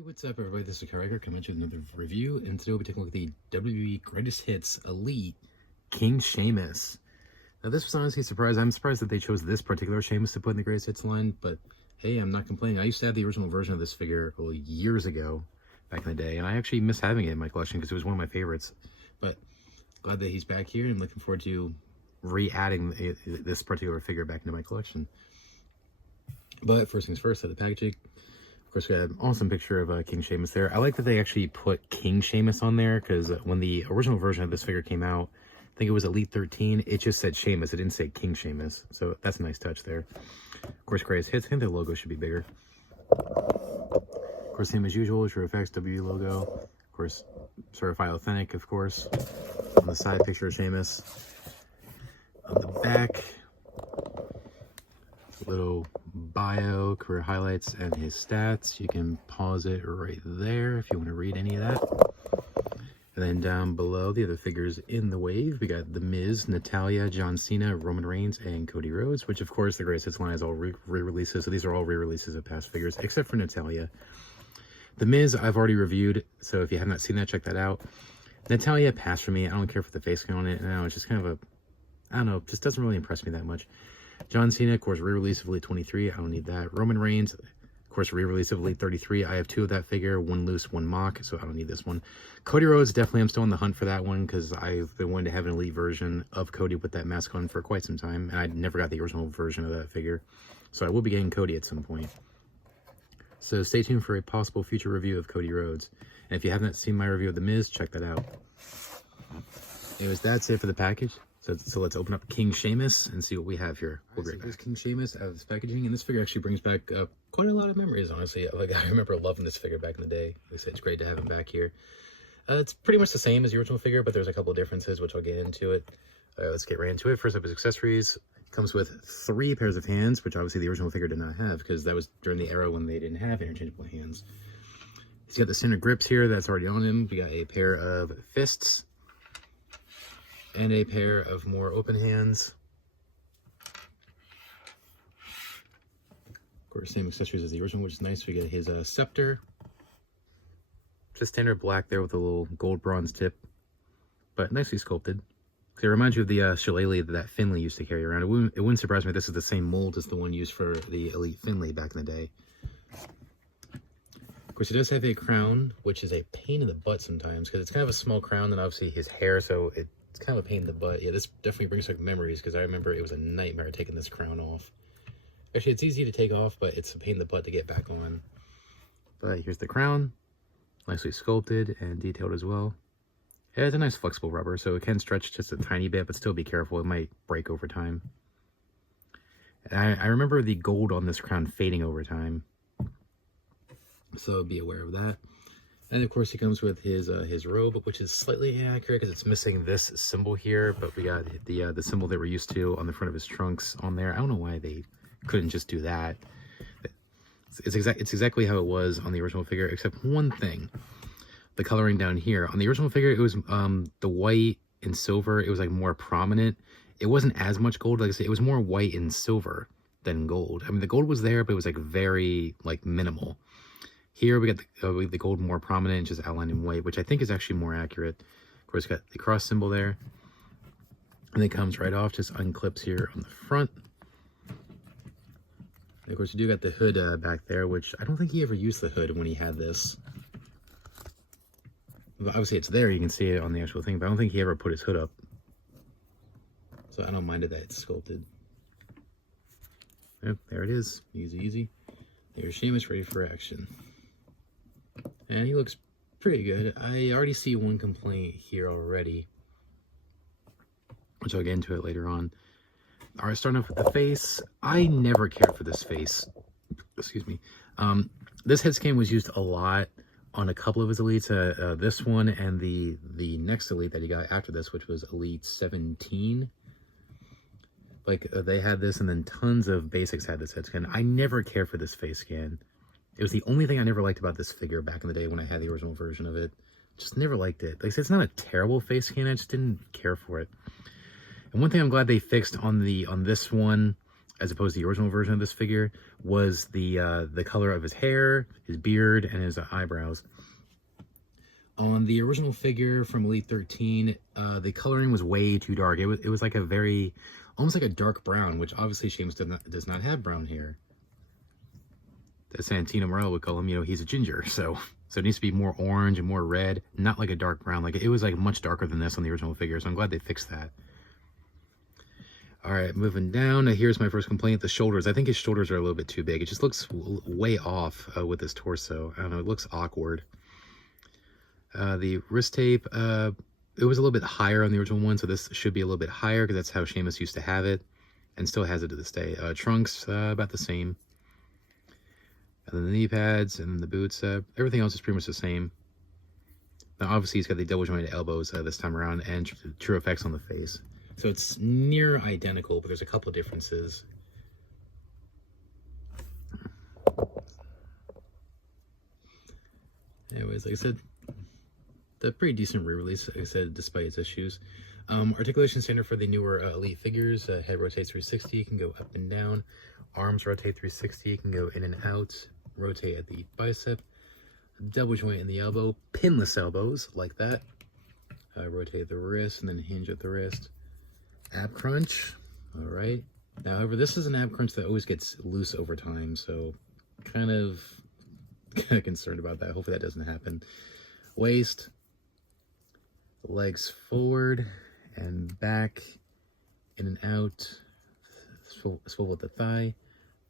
Hey, what's up, everybody? This is Kariker coming at you with another review, and today we'll be taking a look at the WWE Greatest Hits Elite King Sheamus. Now, this was honestly a surprise. I'm surprised that they chose this particular Sheamus to put in the Greatest Hits line, but hey, I'm not complaining. I used to have the original version of this figure years ago, back in the day, and I actually miss having it in my collection because it was one of my favorites. But glad that he's back here, and looking forward to re-adding this particular figure back into my collection. But first things first, the packaging. Of course, we got an awesome picture of King Sheamus there. I like that they actually put King Sheamus on there, because when the original version of this figure came out, I think it was Elite 13, it just said Sheamus. It didn't say King Sheamus, so that's a nice touch there. Of course, Greatest Hits. I think the logo should be bigger. Of course, same as usual, True Effects WWE logo. Of course, Certified Authentic, of course. On the side, picture of Sheamus. On the back, little bio, career highlights, and his stats. You can pause it right there if you want to read any of that. And then down below, the other figures in the wave, we got The Miz, Natalya, John Cena, Roman Reigns, and Cody Rhodes, which of course the Greatest Hits line is all re-releases, so these are all re-releases of past figures, except for Natalya. The Miz, I've already reviewed, so if you have not seen that, check that out. Natalya passed for me. I don't care for the face skin on it. No, it's just kind of I don't know, just doesn't really impress me that much. John Cena, of course, re-release of Elite 23. I don't need that. Roman Reigns, of course, re-release of Elite 33. I have two of that figure, one loose, one mock, so I don't need this one. Cody Rhodes, definitely I'm still on the hunt for that one, because I've been wanting to have an Elite version of Cody with that mask on for quite some time, and I never got the original version of that figure. So I will be getting Cody at some point. So stay tuned for a possible future review of Cody Rhodes. And if you haven't seen my review of The Miz, check that out. Anyways, that's it for the package. So let's open up King Sheamus and see what we have here. We'll be right back. Here's King Sheamus out of this packaging, and this figure actually brings back quite a lot of memories, honestly. Like, I remember loving this figure back in the day. Like I said, it's great to have him back here. It's pretty much the same as the original figure, but there's a couple of differences, which I'll get into it. Let's get right into it. First up is accessories. It comes with 3 pairs of hands, which obviously the original figure did not have, because that was during the era when they didn't have interchangeable hands. He's got the center grips here that's already on him. We got a pair of fists and a pair of more open hands. Of course, same accessories as the original, which is nice. We get his scepter. Just standard black there with a little gold bronze tip, but nicely sculpted. It reminds you of the shillelagh that Finley used to carry around. It wouldn't surprise me if this is the same mold as the one used for the Elite Finley back in the day. Of course, he does have a crown, which is a pain in the butt sometimes, because it's kind of a small crown, and obviously his hair, so it's kind of a pain in the butt. Yeah, this definitely brings back memories, because I remember it was a nightmare taking this crown off. Actually, it's easy to take off, but it's a pain in the butt to get back on. But here's the crown. Nicely sculpted and detailed as well. Yeah, it's a nice flexible rubber, so it can stretch just a tiny bit, but still be careful. It might break over time. And I remember the gold on this crown fading over time, so be aware of that. And of course, he comes with his robe, which is slightly inaccurate because it's missing this symbol here, but we got the symbol that we're used to on the front of his trunks on there. I don't know why they couldn't just do that. It's exactly how it was on the original figure, except one thing. The coloring down here. On the original figure, it was the white and silver. It was like more prominent. It wasn't as much gold. Like I said, it was more white and silver than gold. I mean, the gold was there, but it was like very like minimal. Here we got the gold more prominent, just outlined in white, which I think is actually more accurate. Of course, got the cross symbol there, and it comes right off, just unclips here on the front. And of course, you do got the hood back there, which I don't think he ever used the hood when he had this. Obviously, it's there. You can see it on the actual thing, but I don't think he ever put his hood up. So I don't mind it that it's sculpted. Yep, there it is. Easy, easy. There's Sheamus ready for action. And he looks pretty good. I already see one complaint here already, which I'll get into it later on. All right, starting off with the face. I never cared for this face. Excuse me. This head scan was used a lot on a couple of his elites, this one and the next elite that he got after this, which was Elite 17. Like, they had this, and then tons of basics had this head scan. I never cared for this face scan. It was the only thing I never liked about this figure back in the day when I had the original version of it. Just never liked it. Like I said, it's not a terrible face scan, I just didn't care for it. And one thing I'm glad they fixed on this one, as opposed to the original version of this figure, was the color of his hair, his beard, and his eyebrows. On the original figure from Elite 13, the coloring was way too dark. It was like a very, almost like a dark brown, which obviously Sheamus does not have brown hair. As Santino Morello would call him, you know, he's a ginger, so it needs to be more orange and more red, not like a dark brown. Like, it was like much darker than this on the original figure, so I'm glad they fixed that. All right, moving down. Here's my first complaint: the shoulders. I think his shoulders are a little bit too big. It just looks way off with his torso. I don't know, it looks awkward. The wrist tape, it was a little bit higher on the original one, so this should be a little bit higher because that's how Sheamus used to have it and still has it to this day. Trunks, about the same. And then the knee pads and then the boots, everything else is pretty much the same. Now, obviously, he's got the double jointed elbows this time around and true effects on the face. So it's near identical, but there's a couple differences. Anyways, like I said, the pretty decent re-release, like I said, despite its issues. Articulation standard for the newer Elite figures. Head rotates 360, can go up and down. Arms rotate 360, can go in and out. Rotate at the bicep. Double joint in the elbow. Pinless elbows, like that. Rotate the wrist and then hinge at the wrist. Ab crunch. All right. Now, however, this is an ab crunch that always gets loose over time, so kind of concerned about that. Hopefully that doesn't happen. Waist. Legs forward and back, in and out, swivel at the thigh,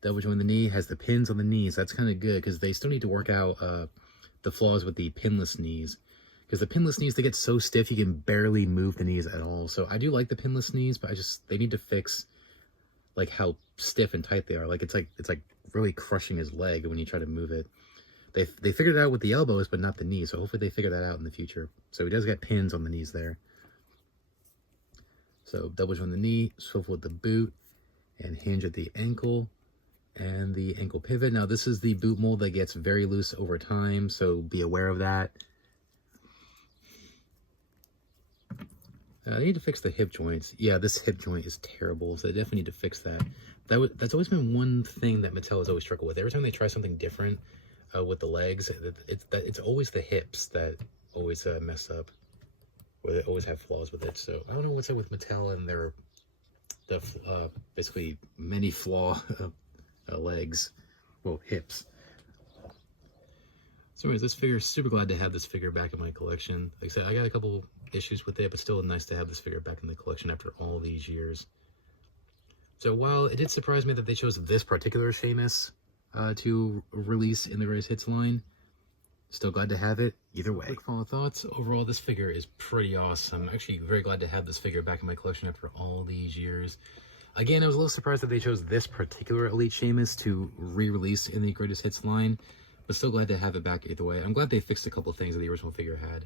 double joint the knee, has the pins on the knees. That's kind of good because they still need to work out the flaws with the pinless knees, because the pinless knees, they get so stiff you can barely move the knees at all. So I do like the pinless knees, but they need to fix like how stiff and tight they are. Like it's like really crushing his leg when you try to move it. They figured it out with the elbows, but not the knees. So hopefully they figure that out in the future. So he does get pins on the knees there. So double joint the knee, swivel with the boot, and hinge at the ankle, and the ankle pivot. Now this is the boot mold that gets very loose over time, so be aware of that. I need to fix the hip joints. Yeah, this hip joint is terrible, so they definitely need to fix that. That's always been one thing that Mattel has always struggled with. Every time they try something different, with the legs, it's always the hips that always mess up, or they always have flaws with it. So I don't know what's up with Mattel and their basically many flaw legs, well, hips. So anyways, this figure, super glad to have this figure back in my collection. Like I said, I got a couple issues with it, but still nice to have this figure back in the collection after all these years. So while it did surprise me that they chose this particular Sheamus to release in the Greatest Hits line, still glad to have it either way. Quick final thoughts. Overall, this figure is pretty awesome. I'm actually very glad to have this figure back in my collection after all these years. Again, I was a little surprised that they chose this particular Elite Sheamus to re-release in the Greatest Hits line, but still glad to have it back either way. I'm glad they fixed a couple things that the original figure had.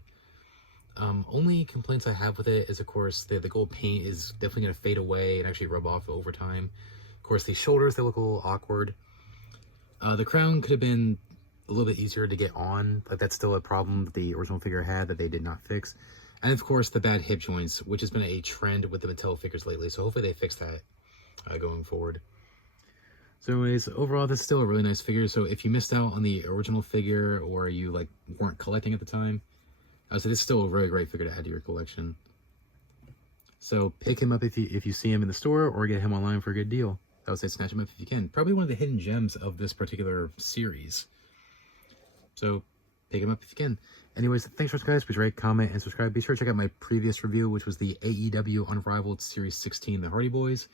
Only complaints I have with it is, of course, the gold paint is definitely going to fade away and actually rub off over time. Of course, the shoulders, they look a little awkward. The crown could have been a little bit easier to get on. Like, that's still a problem that the original figure had that they did not fix. And of course, the bad hip joints, which has been a trend with the Mattel figures lately. So hopefully they fix that going forward. So anyways, overall, this is still a really nice figure. So if you missed out on the original figure, or you like weren't collecting at the time, I would say this is still a really great figure to add to your collection. So pick him up if you see him in the store, or get him online for a good deal. I would say snatch him up if you can. Probably one of the hidden gems of this particular series. So pick him up if you can. Anyways, thanks for watching, guys. Please rate, comment, and subscribe. Be sure to check out my previous review, which was the AEW Unrivaled Series 16, The Hardy Boys.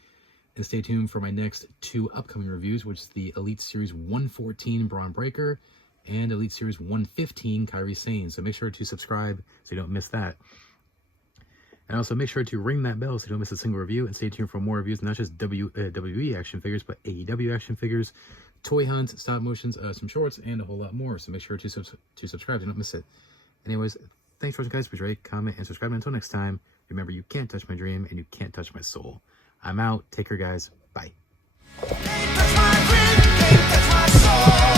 And stay tuned for my next 2 upcoming reviews, which is the Elite Series 114 Braun Breaker and Elite Series 115 Kairi Sane. So make sure to subscribe so you don't miss that. And also make sure to ring that bell so you don't miss a single review, and stay tuned for more reviews, not just WWE action figures, but AEW action figures, toy hunts, stop motions, some shorts, and a whole lot more. So make sure to subscribe so you don't miss it. Anyways, thanks for watching, guys. Please rate, comment, and subscribe. And until next time, remember, you can't touch my dream and you can't touch my soul. I'm out. Take care, guys. Bye. Can't touch my dream, can't touch my soul.